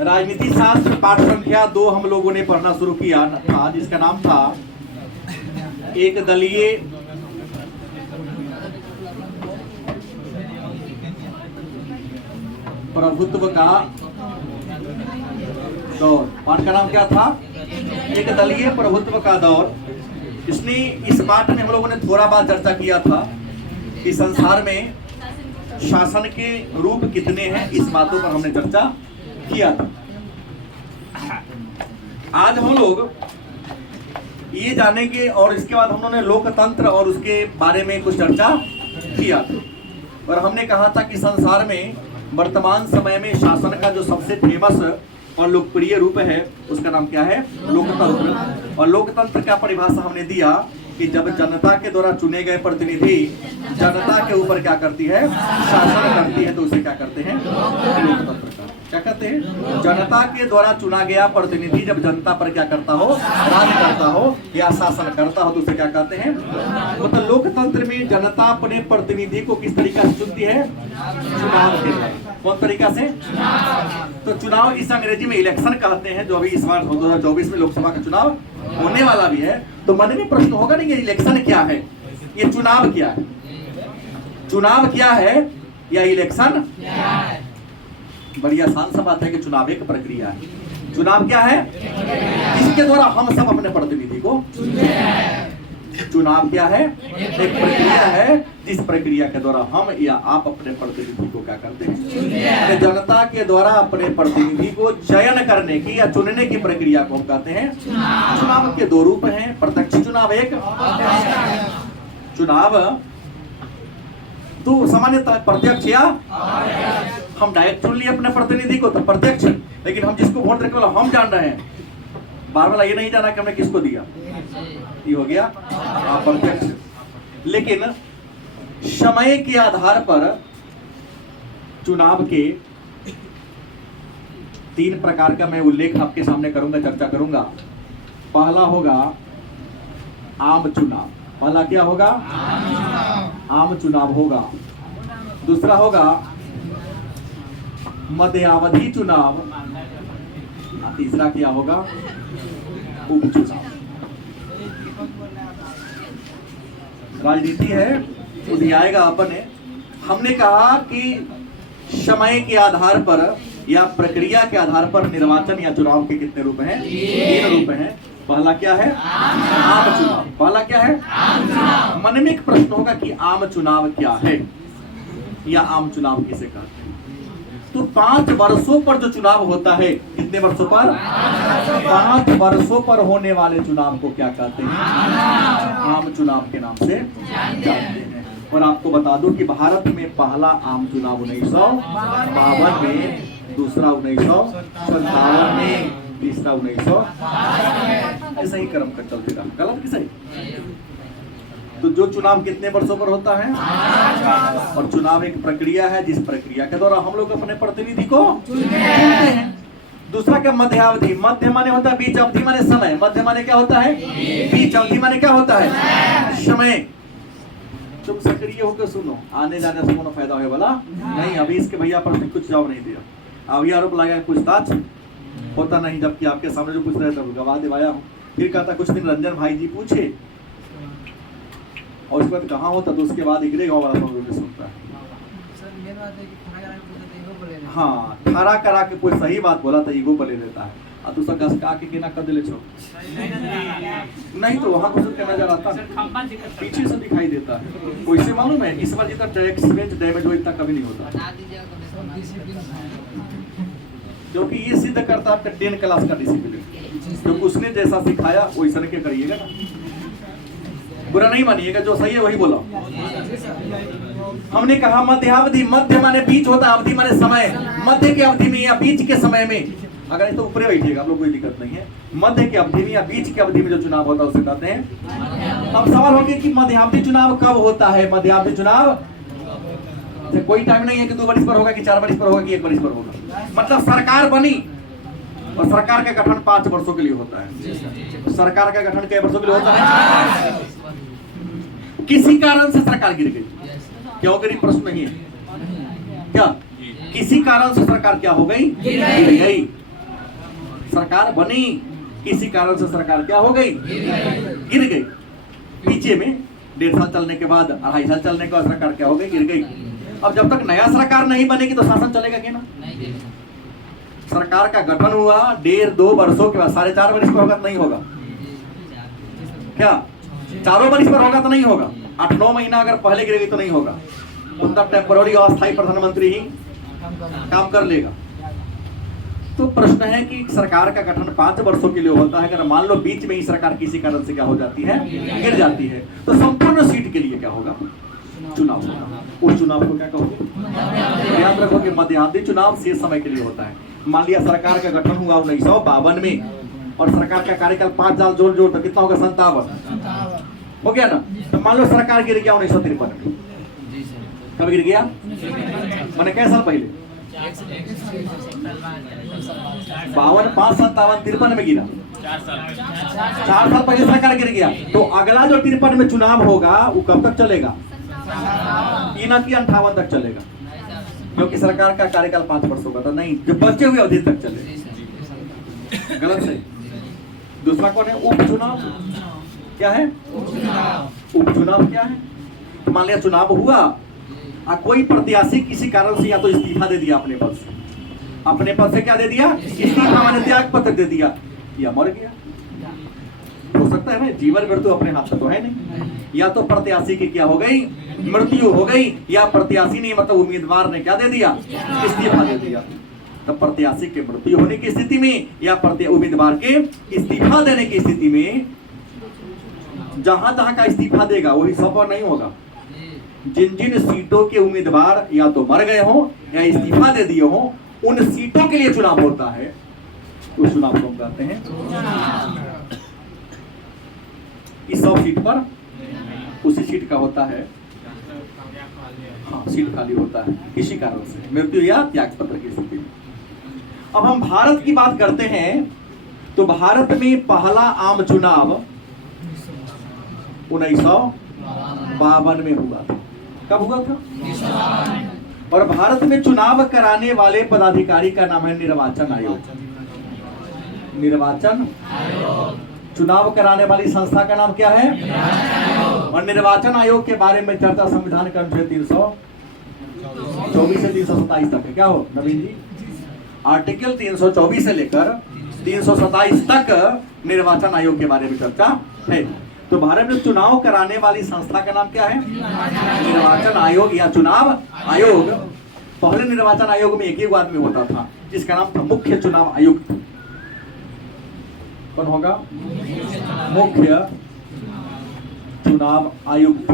राजनीति शास्त्र पाठ संख्या 2 हम लोगों ने पढ़ना शुरू किया था, जिसका नाम था एक दलीय प्रभुत्व का दौर। पाठ का नाम क्या था? एक दलीय प्रभुत्व का दौर। इस पाठ में हम लोगों ने थोड़ा बात चर्चा किया था कि संसार में शासन के रूप कितने हैं, इस बातों पर हमने चर्चा किया था। आज हम लोग ये जानेंगे और इसके बाद हम लोगों ने लोकतंत्र और उसके बारे में कुछ चर्चा किया था। और हमने कहा था कि संसार में वर्तमान समय में शासन का जो सबसे फेमस और लोकप्रिय रूप है उसका नाम क्या है? लोकतंत्र। और लोकतंत्र का परिभाषा हमने दिया कि जब जनता के द्वारा चुने गए प्रतिनिधि जनता के ऊपर क्या करती है? शासन करती है, तो उसे क्या कहते हैं? लोकतंत्र का क्या कहते हैं? जनता के द्वारा चुना गया प्रतिनिधि जब जनता पर क्या करता हो? राज करता हो या शासन करता हो, तो उसे क्या कहते हैं? मतलब लोकतंत्र में जनता अपने प्रतिनिधि को किस तरीका से चुनती है? चुनाव के द्वारा। कौन तरीका से? तो चुनाव इस अंग्रेजी में इलेक्शन कहते हैं, जो अभी इस बार 2024 में लोकसभा का चुनाव होने वाला भी है। तो मन में प्रश्न होगा नहीं, ये इलेक्शन क्या है, ये चुनाव क्या है? चुनाव क्या है या इलेक्शन क्या है? बड़ी आसान सा बात है कि चुनाव एक प्रक्रिया है। चुनाव क्या है? इसके द्वारा हम सब अपने प्रतिनिधि को चुनते हैं। चुनाव क्या है? एक प्रक्रिया है जिस प्रक्रिया के द्वारा हम या आप अपने प्रतिनिधि को क्या करते हैं? जनता के द्वारा अपने प्रतिनिधि को चयन करने की या चुनने की प्रक्रिया को हम कहते हैं चुनाव। के दो रूप हैं, प्रत्यक्ष चुनाव एक चुनाव। तो सामान्यतः प्रत्यक्ष या हम डायरेक्ट चुन लिए अपने प्रतिनिधि को तो प्रत्यक्ष, लेकिन हम जिसको वोट देने वाला हम जान रहे हैं, बार बार ये नहीं जाना कि हमने किसको दिया, ये हो गया अप्रत्यक्ष। लेकिन समय के आधार पर चुनाव के 3 प्रकार का मैं उल्लेख आपके सामने करूंगा, चर्चा करूंगा। पहला होगा आम चुनाव। पहला क्या होगा? आम चुनाव होगा। दूसरा होगा मध्यावधि चुनाव। तीसरा क्या होगा? उपचुनाव। राजनीति है तो आएगा अपने। हमने कहा कि समय के आधार पर या प्रक्रिया के आधार पर निर्वाचन या चुनाव के कितने रूप हैं? 3 रूप हैं। पहला क्या है? आम चुनाव। पहला क्या है? मन में एक प्रश्न होगा कि आम चुनाव क्या है या आम चुनाव किसे कहते हैं? तो 5 वर्षों पर जो चुनाव होता है, कितने वर्षों पर? 5 वर्षों पर होने वाले चुनाव को क्या कहते हैं? आम चुनाव के नाम से जानते हैं। और आपको बता दूं कि भारत में पहला आम चुनाव 1952 में, दूसरा 1957 में, तीसरा 1900। ऐसा ही क्रम का चलते रहा। गलत कि सही? तो जो चुनाव कितने वर्षों पर होता है? और चुनाव एक प्रक्रिया है जिस प्रक्रिया के द्वारा हम लोग अपने प्रतिनिधि को चुनते हैं। दूसरा क्या? मध्यावधि। मध्य माने होता है बीच, अवधि माने समय। मध्य माने क्या होता है? बीच। अवधि माने क्या होता है? समय। तुम सक्रिय होकर सुनो, आने जाने से कोनो फायदा होने वाला नहीं। अभी इसके भैया पर कुछ जवाब नहीं दिया, अभी आरोप लगा पूछताछ होता नहीं, जबकि आपके सामने जो पूछ रहे थे गवाह दिवाया हूँ। फिर कहता कुछ दिन रंजन भाई जी पूछे और उसके बाद कहाँ होता, तो उसके बाद इगरे गाँव वाला सुनता है। हाँ, ठहरा करा के कोई सही बात बोला तो ईगो पर ले लेता है। और दूसरा कसका के ना कर दे ले छो नहीं तो वहाँ कुछ क्या नजर आता है, पीछे से दिखाई देता है। कोई से मालूम है इस बार जितना टैक्स डैमेज हो इतना कभी नहीं होता, क्योंकि ये सिद्ध करता है आपका 10 क्लास का डिसिप्लिन। क्योंकि उसने जैसा सिखाया वैसा के करिएगा ना, बुरा नहीं मानिएगा, जो सही है वही बोला। हमने कहा मध्यावधि। मध्य माने बीच होता है, अवधि माने समय। मध्य के अवधि में या बीच के समय में, अगर इस तो ऊपर बैठिएगा आप लोग कोई दिक्कत नहीं है। मध्य के अवधि में या बीच के अवधि में जो चुनाव होता है उसे कहते हैं। अब सवाल हो गया कि मध्यावधि चुनाव कब होता है? मध्यावधि चुनाव कोई टाइम नहीं है कि 2 वर्ष पर होगा कि 4 वर्ष पर होगा कि 1 वर्ष पर होगा। मतलब सरकार बनी और सरकार का गठन 5 वर्षों के लिए होता है। सरकार का गठन कई वर्षों के लिए होता है? किसी कारण से सरकार गिर गई, क्यों गिरी प्रश्न नहीं है क्या? किसी कारण से सरकार क्या हो गई, गिर गई। सरकार बनी, किसी कारण से सरकार क्या हो गई, गिर गई। पीछे में 1.5 साल चलने के बाद, 2.5 साल चलने के बाद सरकार क्या हो गई, गिर गई। अब जब तक नया सरकार नहीं बनेगी तो शासन चलेगा क्या ना। सरकार का गठन हुआ 1.5-2 वर्षों के बाद, 4.5 वर्ष पर होगा तो नहीं होगा क्या, 4 वर्ष पर होगा तो नहीं होगा, 8-9 महीना अगर पहले गिरेगी तो नहीं होगा। उनका टेम्पररी अस्थायी प्रधानमंत्री ही काम कर लेगा। तो प्रश्न है कि सरकार का गठन 5 वर्षों के लिए होता है। अगर मान लो बीच में ही सरकार किसी कारण से क्या हो जाती है, गिर जाती है, तो संपूर्ण सीट के लिए क्या होगा, चुनाव होगा। उस चुनाव को क्या कहोगे, याद रखो कि मध्यावधि चुनाव शेष समय के लिए होता है। मान लिया सरकार का गठन हुआ 1952 में और सरकार का कार्यकाल 5 साल जोड़ तो कितना होगा, 57 हो गया ना। तो मान लो सरकार गिर गया 1953 में, कब गिर गया, मैंने कैसे साल पहले, 52, 5, 57, 53 में गिरा, 4 साल पहले सरकार गिर गया। तो अगला जो 53 में चुनाव होगा वो कब तक चलेगा, ये ना कि 58 तक चलेगा, क्योंकि सरकार का कार्यकाल 5 वर्ष होगा। तो नहीं, जो बचे हुए अवधि तक चलेगा। गलत है। दूसरा कौन है, उपचुनाव। क्या है, उपचुनाव क्या है, तो मान लिया चुनाव हुआ, कोई प्रत्याशी किसी कारण से या तो इस्तीफा दे दिया अपने पद से, अपने पद से क्या दे दिया, इस्तीफा माने त्याग पत्र दे दिया, या मर गया। हो सकता है ना, जीवन मृत्यु अपने हाथ में तो है नहीं। या तो प्रत्याशी की क्या हो गई, मृत्यु हो गई, या प्रत्याशी ने मतलब उम्मीदवार ने क्या दे दिया, इस्तीफा दे दिया। तब प्रत्याशी के मृत्यु होने की स्थिति में या उम्मीदवार के इस्तीफा देने की स्थिति में, जहां जहां का इस्तीफा देगा वही सब नहीं होगा। जिन जिन सीटों के उम्मीदवार या तो मर गए हो या इस्तीफा दे दिए हो, उन सीटों के लिए चुनाव होता है। उस चुनाव को हम कहते हैं, इस 100 सीट पर उसी सीट का होता है, हाँ, सीट खाली होता है किसी कारण से, मृत्यु या त्याग पत्र की स्थिति में। अब हम भारत की बात करते हैं, तो भारत में पहला आम चुनाव 1952 में हुआ था। कब हुआ था, और भारत में चुनाव कराने वाले पदाधिकारी का नाम है निर्वाचन आयोग। निर्वाचन चुनाव कराने वाली संस्था का नाम क्या है, और निर्वाचन आयोग के बारे में चर्चा संविधान के अनुच्छेद 324 से 327 तक है। क्या हो नवीन जी, आर्टिकल 324 से लेकर 327 तक निर्वाचन आयोग के बारे में चर्चा है। तो भारत में चुनाव कराने वाली संस्था का नाम क्या है, निर्वाचन आयोग या चुनाव आयोग। पहले निर्वाचन आयोग में एक ही आदमी होता था, जिसका नाम था मुख्य चुनाव आयुक्त। कौन होगा, मुख्य चुनाव आयुक्त।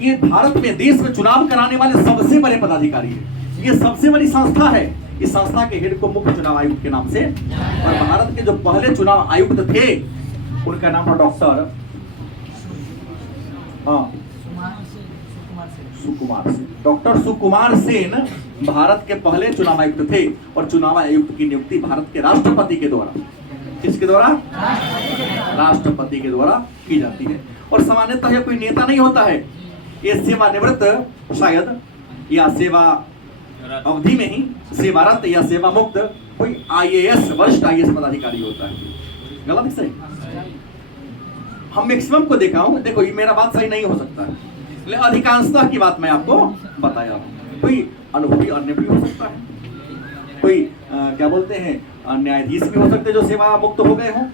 ये भारत में, देश में चुनाव कराने वाले सबसे बड़े पदाधिकारी है। ये सबसे बड़ी संस्था है। इस संस्था के हेड को मुख्य चुनाव आयुक्त के नाम से, और भारत के जो पहले चुनाव आयुक्त थे उनका नाम था डॉक्टर सुकुमार सेन। डॉक्टर सुकुमार सेन भारत के पहले चुनाव आयुक्त थे, और चुनाव आयुक्त की नियुक्ति भारत के राष्ट्रपति के द्वारा, किसके द्वारा, राष्ट्रपति के द्वारा की जाती है। और सामान्यतः कोई नेता नहीं होता है, ये सेवानिवृत्त शायद या सेवा अवधि में ही सेवारत या सेवा मुक्त कोई IAS, वरिष्ठ IAS पदाधिकारी होता है। गलत है सही, हम मैक्सिमम को देखा हूं। देखो ये मेरा बात सही नहीं हो सकता है, लेकिन अधिकांशतः की बात मैं आपको बताया हूं। कोई अनुभवी अन्य भी हो सकता है, कोई क्या बोलते हैं न्यायाधीश भी हो सकते हैं जो सेवा मुक्त हो गए हों,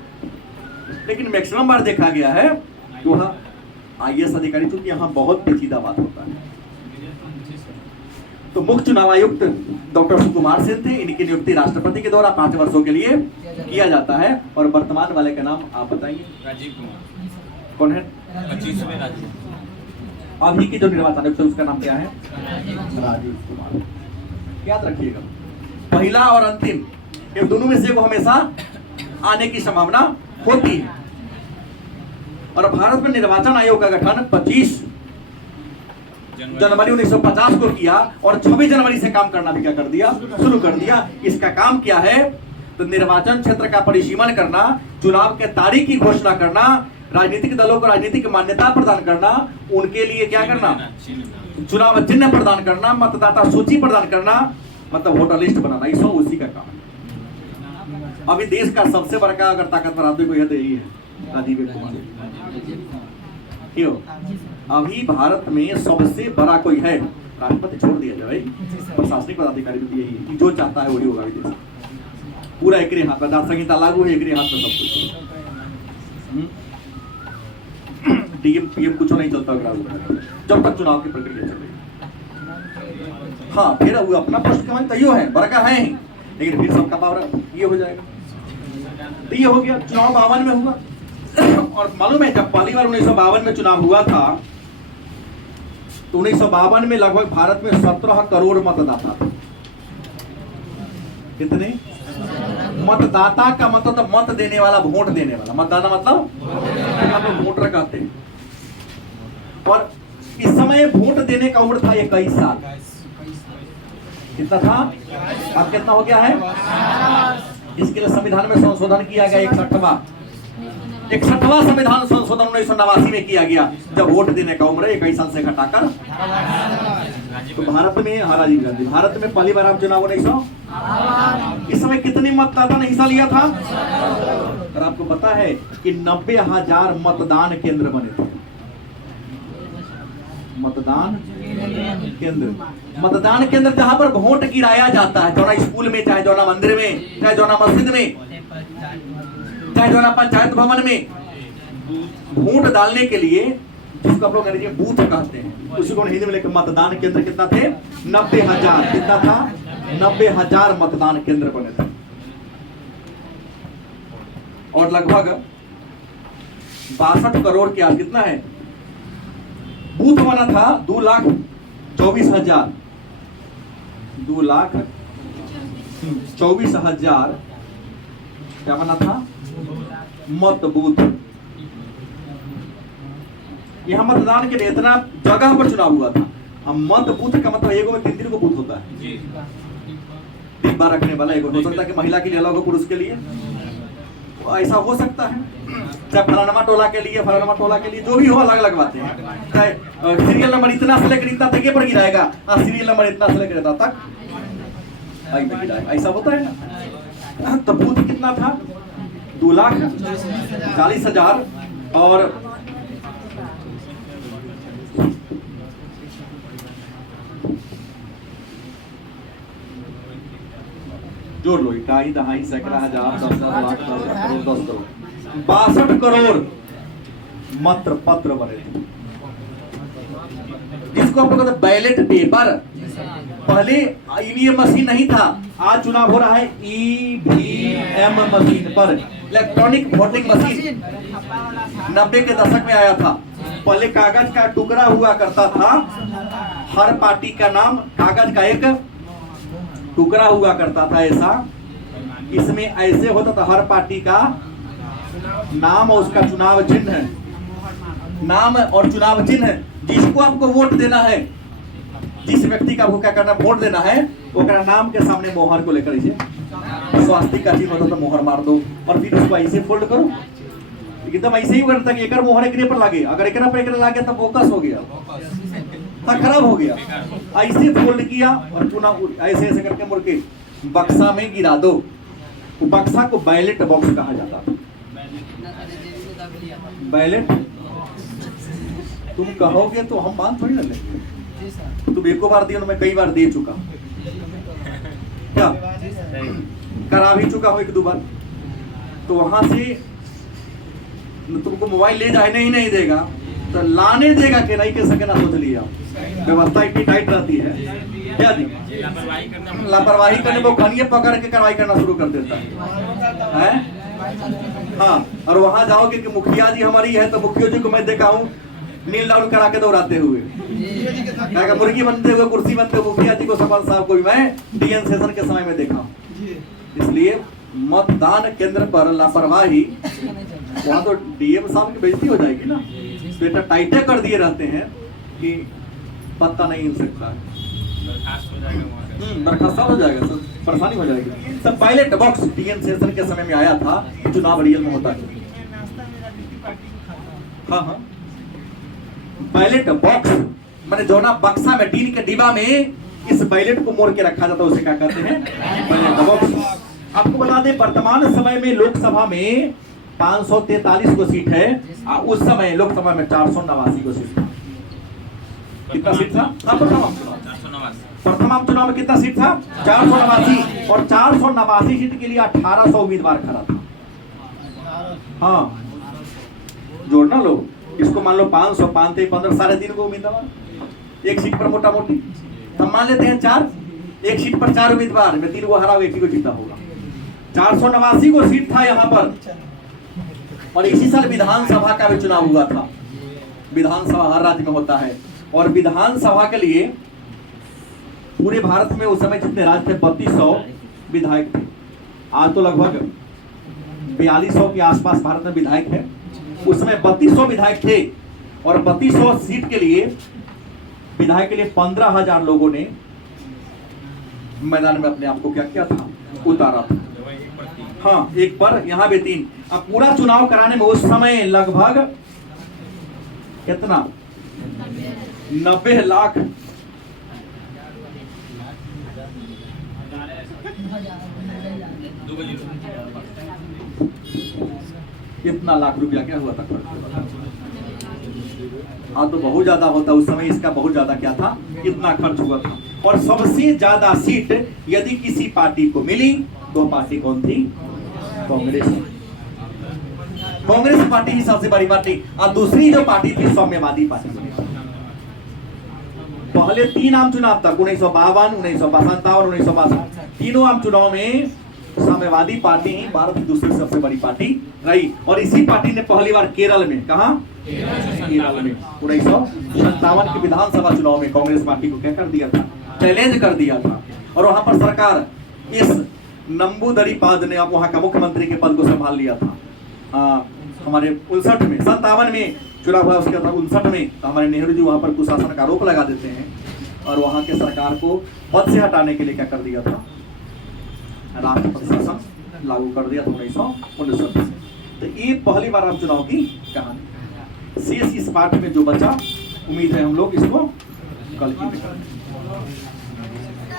लेकिन मैक्सिमम बार देखा गया है कि वह IAS अधिकारी, चूंकि यहाँ बहुत पेचीदा बात होता है। तो मुख्य चुनाव आयुक्त डॉक्टर सुकुमार सेन थे। इनकी नियुक्ति राष्ट्रपति के द्वारा 5 वर्षों के लिए किया जाता है। और वर्तमान वाले का नाम आप बताइए, राजीव कुमार। कौन है, 25वें राजीव। अभी की जो निर्वाचन आयुक्त है उसका नाम क्या है, राजीव कुमार। याद रखिएगा, पहला और अंतिम ये दोनों में से वो हमेशा आने की संभावना होती है। और भारत में निर्वाचन आयोग का गठन 25 जनवरी 1950 को किया, और 26 जनवरी से काम करना भी क्या कर दिया, शुरू कर दिया। इसका काम क्या है, तो निर्वाचन क्षेत्र का परिसीमन करना, चुनाव के तारीख की घोषणा करना, राजनीतिक दलों को राजनीतिक मान्यता प्रदान करना, उनके लिए क्या करना, चुनाव चिन्ह प्रदान करना, मतदाता सूची प्रदान करना, मतलब वोटर लिस्ट बनाना, ये सब उसी का काम है। अभी देश का सबसे बड़ा अगर ताकतवर आदमी कोई है तो यही है, राजीव कुमार। क्यों? अभी भारत में सबसे बड़ा कोई है, राष्ट्रपति छोड़ दिया जाए, प्रशासनिक पदाधिकारी भी यही है, जो चाहता है वही होगा विदेश। पूरा एकरे हाथ में, आचार संहिता लागू है, एकरे हाथ में सब कुछ। डीएम पीएम कुछ नहीं चलता जब तक चुनाव की प्रक्रिया चल रही। हाँ, फिर वो अपना प्रश्न तैयो है, बड़का है ही, लेकिन फिर सबका पावर ये हो जाएगा। तो ये हो गया, चुनाव 52 में हुआ। और मालूम है जब पहली बार 1952 में चुनाव हुआ था तो 1952 में लगभग भारत में 17 करोड़ मतदाता थे। कितने? मतदाता का मतलब मत देने वाला, वोट देने वाला। मतदाता मतलब वोटर कहते हैं। और इस समय वोट देने का उम्र था 21 साल। कितना था? अब कितना हो गया है? इसके लिए संविधान में संशोधन किया गया, 61वां संविधान संशोधन 1989 में किया गया, जब वोट देने का उम्र 21 साल से घटाकर। तो भारत में, राजीव गांधी, भारत में पहली बार आप चुनाव 1900 इस समय कितने मतदाता ने हिस्सा लिया था? और आपको पता है कि 90,000 मतदान केंद्र बने थे। मतदान केंद्र जहां पर वोट गिराया जाता है, जो स्कूल में, चाहे जो मंदिर में, चाहे जो मस्जिद में, चाहे जो पंचायत भवन में, वोट डालने के लिए, जिसको आप लोग अंग्रेजी में बूथ कहते हैं, उसी को हिंदी में लिखे मतदान केंद्र कितना थे? 90,000। कितना था? 90,000 मतदान केंद्र बने थे। और लगभग 62 करोड़ के कितना है बूथ बना था? 2,24,000। 2,24,000 क्या बना था? मत बूथ। यहाँ मतदान के लिए इतना जगह पर चुनाव हुआ था। हम मत बूथ का मतलब एगो में 3 को बूथ होता है, डिब्बा रखने वाला। एगो हो सकता है कि महिला के लिए अलग हो, पुरुष के लिए ऐसा हो सकता है, चाहे फलानमा टोला के लिए, फलानमा टोला के लिए, जो भी हो, अलग अलग बातें हैं। चाहे सीरियल नंबर इतना से लेकर इतना तक ये पर गिराएगा, सीरियल नंबर इतना से लेकर इतना तक गिराएगा, ऐसा होता है ना। तो बूथ कितना था? 2,40,000। और जोड़ लो, 2.5, 2.5, सैकड़ा, हजार, 10 लाख, 10 करोड़, 62 करोड़ मत पत्र बने थे, जिसको आप लोग कहते हैं बैलेट पेपर। पहले ईवीएम मशीन नहीं था, आज चुनाव हो रहा है ईवीएम मशीन पर, इलेक्ट्रॉनिक वोटिंग मशीन। 90 के दशक में आया था। पहले कागज का टुकड़ा हुआ करता था, हर पार्टी का नाम कागज का एक टुकड़ा हुआ करता था ऐसा। इसमें ऐसे होता था हर पार्टी का नाम और उसका चुनाव चिन्ह, नाम और चुनाव चिन्ह। जिसको आपको वोट देना है, जिस व्यक्ति का आपको क्या करना, वोट देना है, वो अपना नाम के सामने मोहर को लेकर इसे स्वास्तिक का चिन्ह होता था, मोहर मार दो और फिर उसको ऐसे फोल्ड करो। एकदम ऐसे ही करता कि एक मोहर एकरे पर लागे, अगर एकरा पर एकरा लागे तो फोकस हो गया, खराब हो गया। ऐसे फोल्ड किया और पुनः ऐसे ऐसे करके मुड़ के बक्सा में गिरा दो। बक्सा को बैलेट बॉक्स कहा जाता था। बैलेट तुम कहोगे तो हम बात थोड़ी ना लेंगे। तुम एको बार दिया, मैं कई बार दे चुका, क्या करा भी चुका हूं 1-2 बार। तो वहां से तुमको मोबाइल ले जाए नहीं देगा तो लाने देगा कि नहीं, कह सके ना, सोच लिया। व्यवस्था इतनी टाइट रहती है, क्या जी, लापरवाही करने को खनिये पकड़ के कार्रवाई करना शुरू कर देता है। हाँ, और वहां जाओगे कि मुखिया जी हमारी है, तो मुखिया जी को मैं देखा हूँ नील डाउन करा के दौड़ाते हुए, मुर्गी बनते हुए, कुर्सी बनते हुए मुखिया जी को, सफल साहब को भी मैं डीएन सेशन के समय में देखा। इसलिए मतदान केंद्र पर लापरवाही, वहां तो डीएम साहब की बेइज्जती हो जाएगी ना। तो इतना टाइटे कर दिए रहते हैं कि पता नहीं हिल सकता, दरखास्त हो जाएगा, सब परेशानी हो जाएगी। सब बैलेट बॉक्स डीएन सेशन के समय में आया था, चुनाव रियल में होता है। हाँ, बैलेट बॉक्स मैंने जो ना बक्सा में टीन के डिब्बा में इस बैलेट को मोड़ के रखा जाता है, उसे क्या कहते हैं? Ballot box. आपको बता दें वर्तमान समय में लोकसभा में 543 को सीट है, उस समय लोकसभा में 489 को सीट था। कितना सीट था? प्रथम चुनाव में कितना सीट था? 489, और 489 सीट के लिए 1800 उम्मीदवार खड़ा था। हाँ जोड़ना लो, इसको मान लो 500 5 15 3.5 को उम्मीदवार, एक सीट पर मोटा मोटी हम मान लेते हैं 4, एक सीट पर 4 उम्मीदवार में 3 को हरा, एक ही को जीता होगा। 489 को सीट था यहाँ पर, और इसी साल विधानसभा का भी चुनाव हुआ था। विधानसभा हर राज्य में होता है, और विधानसभा के लिए पूरे भारत में उस समय जितने राज्य थे 3200 विधायक थे। आज तो लगभग 4200 के आसपास भारत में विधायक है। उस समय 3200 विधायक थे, और 3200 सीट के लिए विधायक के लिए 15,000 लोगों ने मैदान में अपने आप को क्या किया था? उतारा था। हाँ, एक पर यहाँ भी 3। अब पूरा चुनाव कराने में उस समय लगभग कितना 90 लाख कितना लाख रुपया क्या हुआ था खर्च? हाँ तो बहुत ज्यादा होता उस समय, इसका बहुत ज्यादा क्या था, कितना खर्च हुआ था। और सबसे ज्यादा सीट यदि किसी पार्टी को मिली तो पार्टी कौन थी? कांग्रेस। कांग्रेस पार्टी ही सबसे बड़ी पार्टी, और दूसरी जो पार्टी थी साम्यवादी पार्टी। पहले 3 आम चुनाव तक 1952, 1957, 1962 तीनों आम चुनाव में साम्यवादी पार्टी ही भारत की दूसरी सबसे बड़ी पार्टी रही। और इसी पार्टी ने पहली बार केरल में, कहा? केरल में 1957 के विधानसभा चुनाव में कांग्रेस पार्टी को क्या कर दिया था? चैलेंज कर दिया था। और वहां पर सरकार इस नंबूदरी ने अब वहां का मुख्यमंत्री के पद को संभाल लिया था। हमारे 59 में, 57 में चुनाव हुआ, उसके बाद 59 में तो हमारे नेहरू जी वहां पर कुशासन का आरोप लगा देते हैं, और वहां के सरकार को पद से हटाने के लिए क्या कर दिया था? राष्ट्रपति शासन लागू कर दिया था 1969 से। तो ये पहली बार आम चुनाव की कहानी। शेष इस पाठ में जो बचा, उम्मीद है हम लोग इसको कल की में करेंगे।